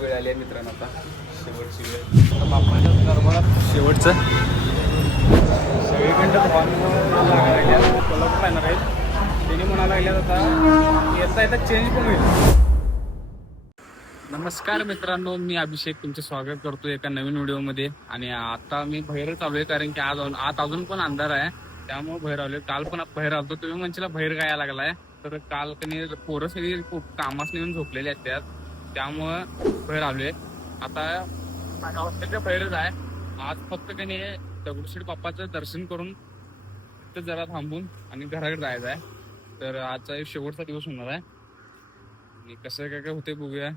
वेळ आली आहे मित्रांनो, आता शेवटची वेळ. आता बाप्पाच्या दरबारात शेवटचं सगळीकडं हॉर्न लागायला लागल्या. कोल्हापूर राहणार आहेत त्यांनी म्हणायला लागल्यात आता येता येता चेंज पण होईल. नमस्कार मित्रांनो, मी अभिषेक तुमचे स्वागत करतो एका नवीन व्हिडिओमध्ये. आणि आता मी बाहेरच आलोय कारण की आत अजून पण अंधार आहे, त्यामुळे बाहेर आलोय. काल पण बाहेर आलतो, तुम्ही म्हणशीला बाहेर काय लागलाय, तर काल कधी पोरं सगळी कामास येऊन झोपलेली आहेत त्यात, त्यामुळं बाहेर आलोय. आता हॉस्टेलच्या बाहेरच आहे. आज फक्त कधी दगडूशेठ बाप्पाचं दर्शन करून तिथं जरा थांबून आणि घराकडे जायचं आहे. तर आजचा एक शेवटचा दिवस होणार आहे आणि कसं काय काय होते बघूया.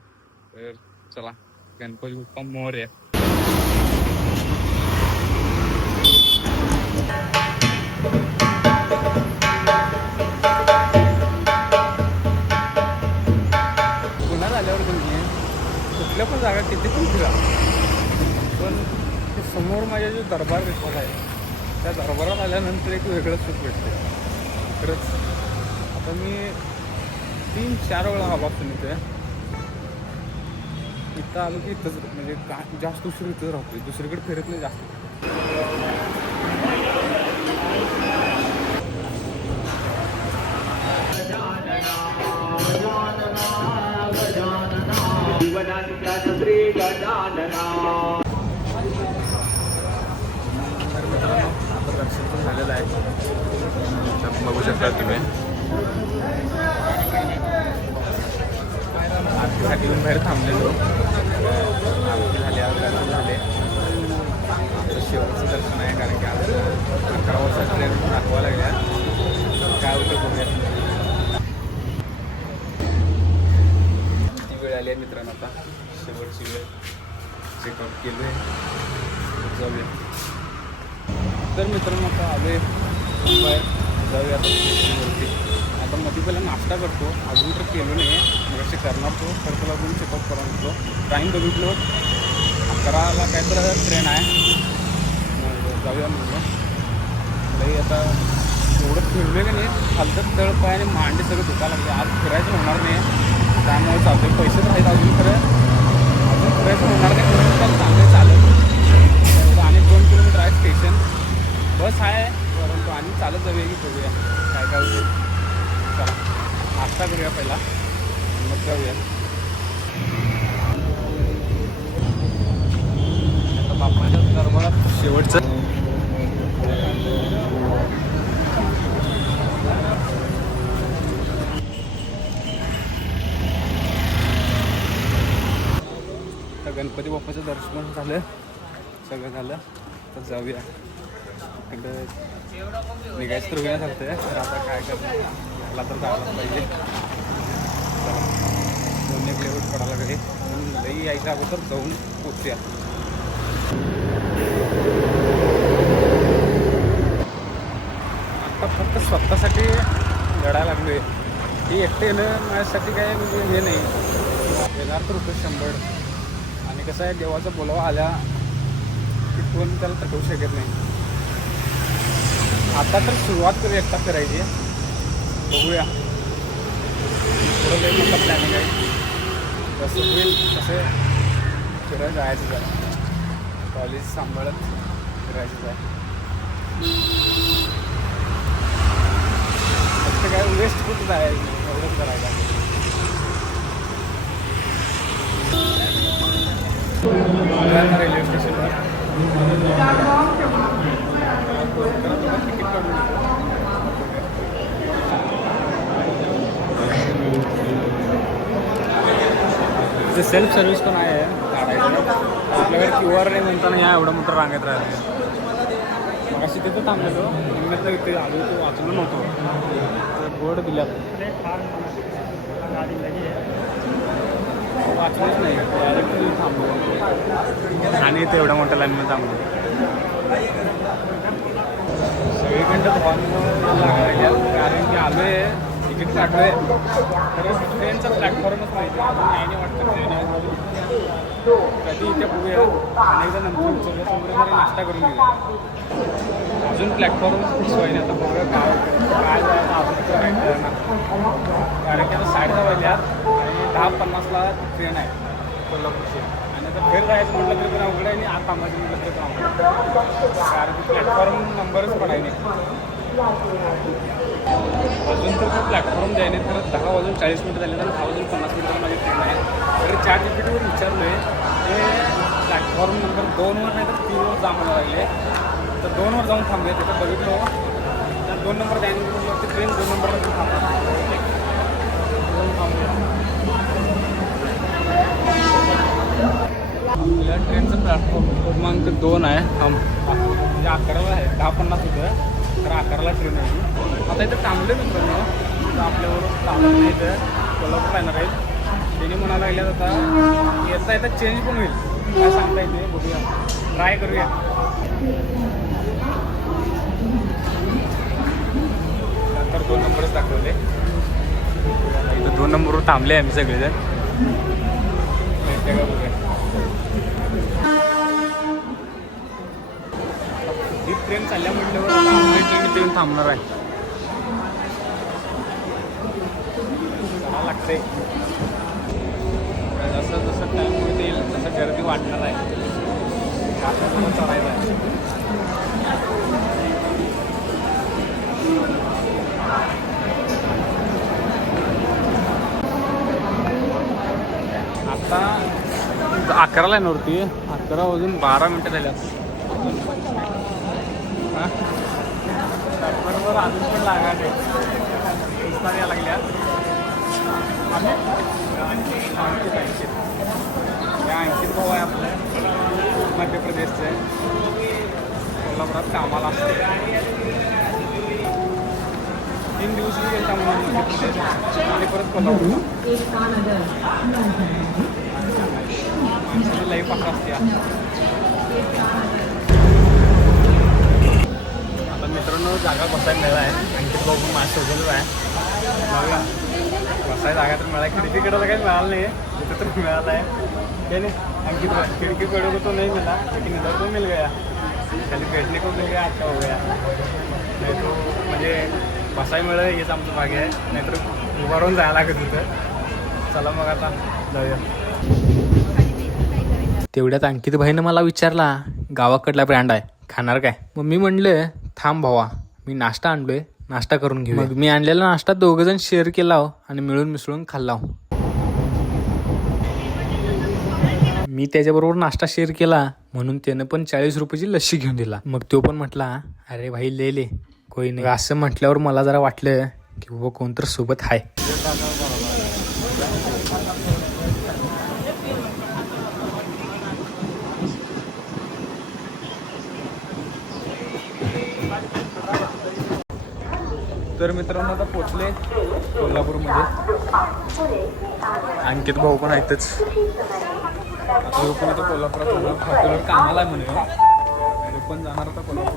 तर चला, गणपती बाप्पा मोरया. पुण्यात आल्यावर तुम्ही कुठल्या पण जागा किती पण फिरा, पण ते समोर माझ्या जो दरबार दिसत आहे त्या दरबारात आल्यानंतर एक वेगळं सुख भेटते खरंच. आता मी 3-4 वेळा हवा इथे इथं आलो की इथंच, म्हणजे जास्त उशीर इथंच राहतो, दुसरीकडे फिरत नाही जास्त. आता दर्शन पण झालेलं आहे, बघू शकता तुम्ही. आरतीसाठी येऊन बाहेर थांबलेलो, आरती झाल्यावर झाले. आमचं शेवटचं दर्शन आहे कारण की आज 11 वर्षाची ट्रेन दाखवा लागल्या, काय होतं बघूया. ती वेळ आली आहे मित्रांनो, आता शेवटची वेळ. चेकआउट केलो आहे, जाऊया. तर मित्रांनो आता आले बाहेर, जाऊया आता. आता मध्ये पहिला नाश्ता करतो, अजून तर केलो नाही आहे, मग असे करणार तो खर्च लागून चेकआउट करून घेतलो. टाईम बघितलो 11ला काय तर ट्रेन आहे, मग जाऊया म्हणलं. लई आता एवढं फिरले की नाही, खालचं तळपाय आणि मांडी सगळं दुखायला लागले. आज फिरायचं होणार नाही, त्यामुळे चालतं. पैसे तर आहेत अजून, खरं अजून फिरायचं होणार नाही म्हणून तर चांगले चालत. आणि 2 किलोमीटर आहे स्टेशन, बस आहे, परंतु आणि चालत जाऊया की बघूया काय काय होते. चला नाश्ता करूया पहिला, मग जाऊया. आता बाप्पाच्या दरबारात शेवटचं तर गणपती बाप्पाचं दर्शन झालं, सगळं झालं. तर जाऊया इकडं, निघायचं तर वेळ झालं आहे, तर आता काय करणार, मला तर जायला पाहिजे. दोन एक लेवल पडायला लागले, म्हणून लई यायच्या अगोदर जाऊन पोचूया. आता फक्त स्वतःसाठी लढायला लागलो आहे. ही एकटे येणं माझ्यासाठी काय म्हणजे हे नाही, येणार तर रुपये 100. आणि कसं आहे, देवाचा बोलावा आल्या की कोण त्याला थकवू शकत नाही. आता तर सुरुवात करू एकटा करायची, बघूया पुढं काही मोठा प्लॅनिंग आहे. कसं होईल तसं फिरायला जायचं आहे, कॉलेज सांभाळत फिरायचं आहे. फक्त काय वेस्ट कुठं जायचं एवढंच करायचं. रेल्वे स्टेशनवर तिकीट काढून तिथे सेल्फ सर्व्हिस पण आहे काढायचं. आपल्याकडे QR नाही म्हणताना या एवढं मोठं रांगेत राहिलं. मग अशी तिथं थांबलेलो, निमित्त इथे आलो, तो वाचलो नव्हतो, तर बोर्ड दिल्यात, वाचलंच नाही, डायरेक्ट थांबलो आणि इथे एवढ्या मोठ्या लाईनमध्ये थांबलो. सगळीकडं हॉर्न लागायला लागल्या कारण की आलो आहे, तिकीट काढलो आहे, तर ट्रेनचा प्लॅटफॉर्मच माहिती आहे वाटतं. कधी इथे बघूया आणि एकदा नंतर सोबत वगैरे जरा नाश्ता करून घेऊया. अजून प्लॅटफॉर्म फिक्स व्हायला आता बघूया काय जायचं अजून तर माहिती ना, कारण की आता 10:30 वाजल्यात आणि 10:50ला ट्रेन आहे. कोल्हापूरची. आणि आता बाहेर जायचं म्हटलं तरी पण अवघड आहे आणि आत थांबायचं म्हटलं तरी पण अवघड आहे. कारण प्लॅटफॉर्म नंबरच पडाय नाही. अजून तर तो प्लॅटफॉर्म जायने तर 10 वाजून 40 मिनिटं झाले तर 10 वाजून 50 मिनिटाला माझी ट्रेन आहे. तरी ChatGPTवर विचारलो आहे ते प्लॅटफॉर्म नंबर 2वर नाही तर 3वर जा म्हणायला लागले. तर 2वर जाऊन थांबूया. तिथं बघितलो तर 2 नंबर जायने म्हटलं ती ट्रेन 2 नंबरला जाऊन थांबूया. आपल्या ट्रेनचं प्लॅटफॉर्म क्रमांक 2 आहे. म्हणजे 11ला आहे. 10:50 होतं तर 11ला ट्रेन आहे. आता इथं थांबले मित्रांनो. तर आपल्यावर थांबलं नाही तर कोल्हापूरला येणार आहेत. त्यांनी म्हणायला लागल्यात आता येता येता चेंज पण होईल. काय सांगता येते बघूया, ट्राय करूया. नंतर 2 नंबरच दाखवले. इथं 2 नंबरवर थांबले आम्ही सगळेजण. का बघूया ही ट्रेन चालल्या म्हटल्यावर ट्रेन येऊन थांबणार आहे. लागते जसं जसं टाईम होत येईल तसं गर्दी वाढणार आहे. असं चढायचं आहे. आता 11ला आहे नव्हती. 11 वाजून 12 मिनटं झाल्यात. बरोबर अजून पण लागायचे दिसणार या लागल्या. अंकित भाऊ आहे आपलं मध्य प्रदेशचं आहे. कोल्हापुरात कामाला असते. 3 दिवस गेला म्हणून मध्य प्रदेश आणि परत कोल्हापूर. लाईफ असं असते. आता मित्रांनो जागा बसायला मिळाला आहे. अंकित भाऊ पण माझ्या शोधलेलं आहे. बघा बसायला जागा तर मिळाला. खिडकीकडं काही मिळालं नाही आहे. इथं तर मिळालं आहे. त्याने अंकित खिड़की पेड़ों को तो नहीं मिला लेकिन इधर तो मिल गया. खाली बैठने को मिल गया. अच्छा हो गया. नाही तो म्हणजे बसायला मिळालं हेच आमचं भाग्य आहे. नाहीतर उभा राहून जायला लागत होतं. चला मग आता जाऊया. तेवढ्यात अंकित भाईनं मला विचारला गावाकडला ब्रँड आहे खाणार काय. मग मी म्हणलं थांब भावा मी नाश्ता आणलोय नाश्ता करून घेऊ. मग मी आणलेला नाश्ता 2 जण शेअर केला आणि मिळून मिसळून खाल्ला. मी त्याच्याबरोबर नाश्ता शेअर केला म्हणून त्यानं पण 40 रुपयाची लस्सी घेऊन दिला. मग तो पण म्हटला अरे भाई ले ले कोई नाही. असं म्हटल्यावर मला जरा वाटलं की बाबा कोणतर सोबत आहे. तर मित्रांनो आता पोचले कोल्हापूरमध्ये. अंकित भाऊ पण आहेतच. आता तो पण आता कोल्हापुरात हॉटेलवर कामाला आहे म्हणे. तो पण जाणार आता कोल्हापूर.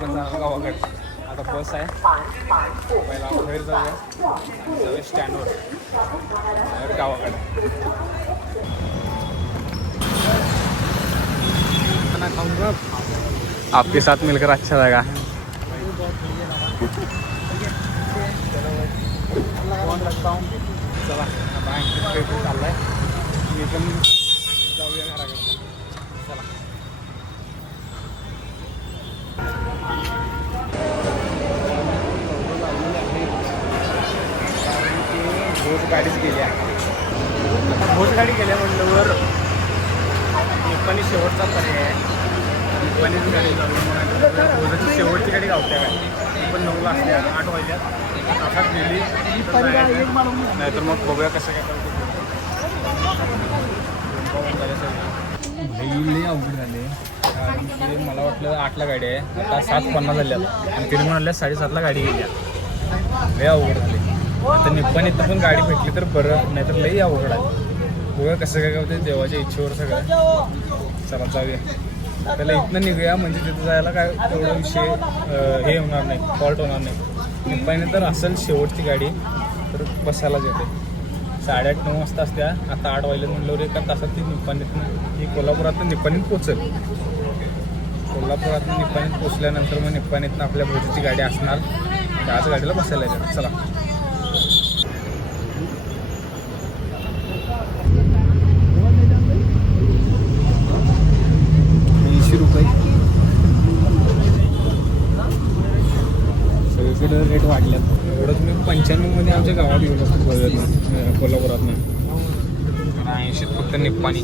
पण जाणार गावाकडे. आता बस आहे. पहिला बाहेर जाऊया आणि जाऊया स्टँडवर गावाकडे. आपके साथ मिलकर अच्छा लगा. फोन रखता हूँ. चला आता आणखी चाललाय. मी पण जाऊया घराकडे. चला भोज गाडीच गेल्या. आता भोज गाडी गेल्या म्हटल्यावर निप्पाणी शेवटचा पर्याय आहे. निप्पाणीच गाडी जाऊया. भोजाची शेवटची गाडी गावत्या काय. पण 9ला असल्या 8 वाजल्यात. आता गेली नाहीतर मग बघूया कसं काय करतो. लई अवघड झाले. कारण की मला वाटलं 8ला गाडी आहे. आता 7:50 झाल्यात आणि तिने म्हणाल्या 7:30ला गाडी गेल्या. लई अवघड झाले. आता निप्पाणीत पण गाडी भेटली तर बरं नाहीतर लई अवघड आहे. बघूया कसं काय करते देवाच्या इच्छेवर सगळं. चला जाऊया. त्याला इथनं निघूया म्हणजे तिथं जायला काय एवढा विषय हे होणार नाही. फॉल्ट होणार नाही. निप्पाणी तर असेल शेवटची गाडी तर बसायलाच येते. 8:30-9 वाजता असत्या. आता 8 वाजले म्हटल्यावर 1 तासात ती निप्पाणीतनं ही कोल्हापुरातून निप्पाणीत पोचेल. कोल्हापुरातून निप्पाणीत पोचल्यानंतर मग निप्पाणीतनं आपल्या भोजीची गाडी असणार. त्याच गाडीला बसायला येते. चला रेट वाढल्यात. एवढं तुम्ही 95मध्ये आमच्या गावात येऊ शकतो गोव्यातून, कोल्हापुरातनं. 80 फक्त निप्पाणी.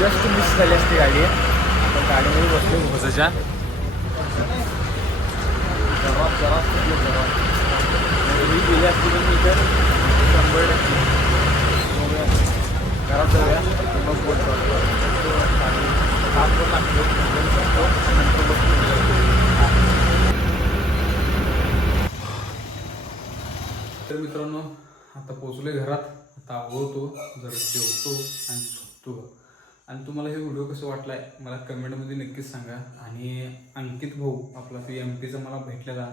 जस्ट मिस झाली असती गाडी. आपण गाडीमध्ये बसलो भोजाच्या. गेली असती पण मी तर 100% घरात जाऊया मग बोट तर मित्रांनो आता पोचलोय घरात. आता आवडतो जरा जेवतो आणि झोपतो. आणि तुम्हाला हे व्हिडिओ कसं वाटला आहे मला कमेंटमध्ये नक्कीच सांगा. आणि अंकित भाऊ आपला तो MP चा मला भेटलेला,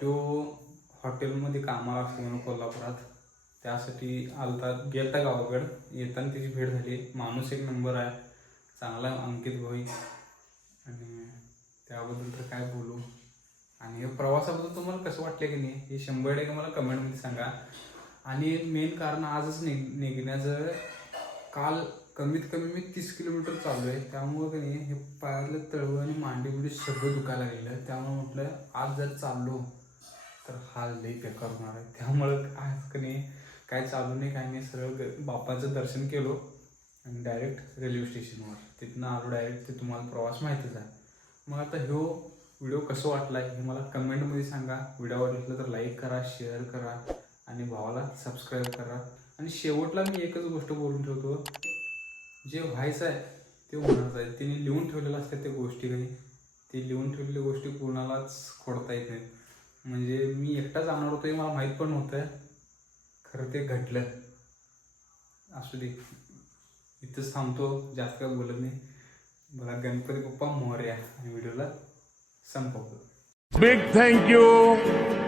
तो हॉटेलमध्ये कामाला असतो म्हणून कोल्हापुरात, त्यासाठी आलता गेलता गावाकडं. येताना त्याची भेट झाली. माणूस एक नंबर आहे, चांगला अंकित भाई. आणि त्याबद्दल तर काय बोलू. आणि प्रवासाबद्दल तुम्हाला कसं वाटलं की नाही हे 100% मला कमेंटमध्ये सांगा. आणि मेन कारण आजच निघण्याचं, काल कमीत कमी मी 30 किलोमीटर चाललो आहे. त्यामुळं की नाही हे पायातलं तळवं आणि मांडीबिडी सगळं दुखायला लागलेलं. त्यामुळे म्हटलं आज जर चाललो तर हाल लई बेकार होणार आहे. त्यामुळं आज की नाही काय चालू नाही काय नाही, सरळ बाप्पाचं दर्शन केलो आणि डायरेक्ट रेल्वे स्टेशनवर. तिथनं आलो डायरेक्ट. ते तुम्हाला प्रवास माहितीच आहे. मग आता ह्यो व्हिडिओ कसं वाटला आहे हे मला कमेंटमध्ये सांगा. व्हिडिओ आवडला तर लाईक करा, शेअर करा आणि भावाला सबस्क्राईब करा. आणि शेवटला मी एकच गोष्ट बोलून ठेवतो, जे व्हायचं आहे ते होणारच आहे. तिने लिहून ठेवलेलं असतात त्या गोष्टी काही, ते लिहून ठेवलेल्या गोष्टी कोणालाच खोडता येत नाहीत. म्हणजे मी एकटा जाणार होतो हे मला माहीत पण नव्हतं, खरं ते घडलं. असू दे, इथंच थांबतो, जास्त काय बोलत नाही. मला गणपती बाप्पा मोरया आणि व्हिडिओला संपवतो. Big thank you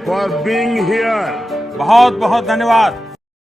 for being here. बहुत बहुत धन्यवाद.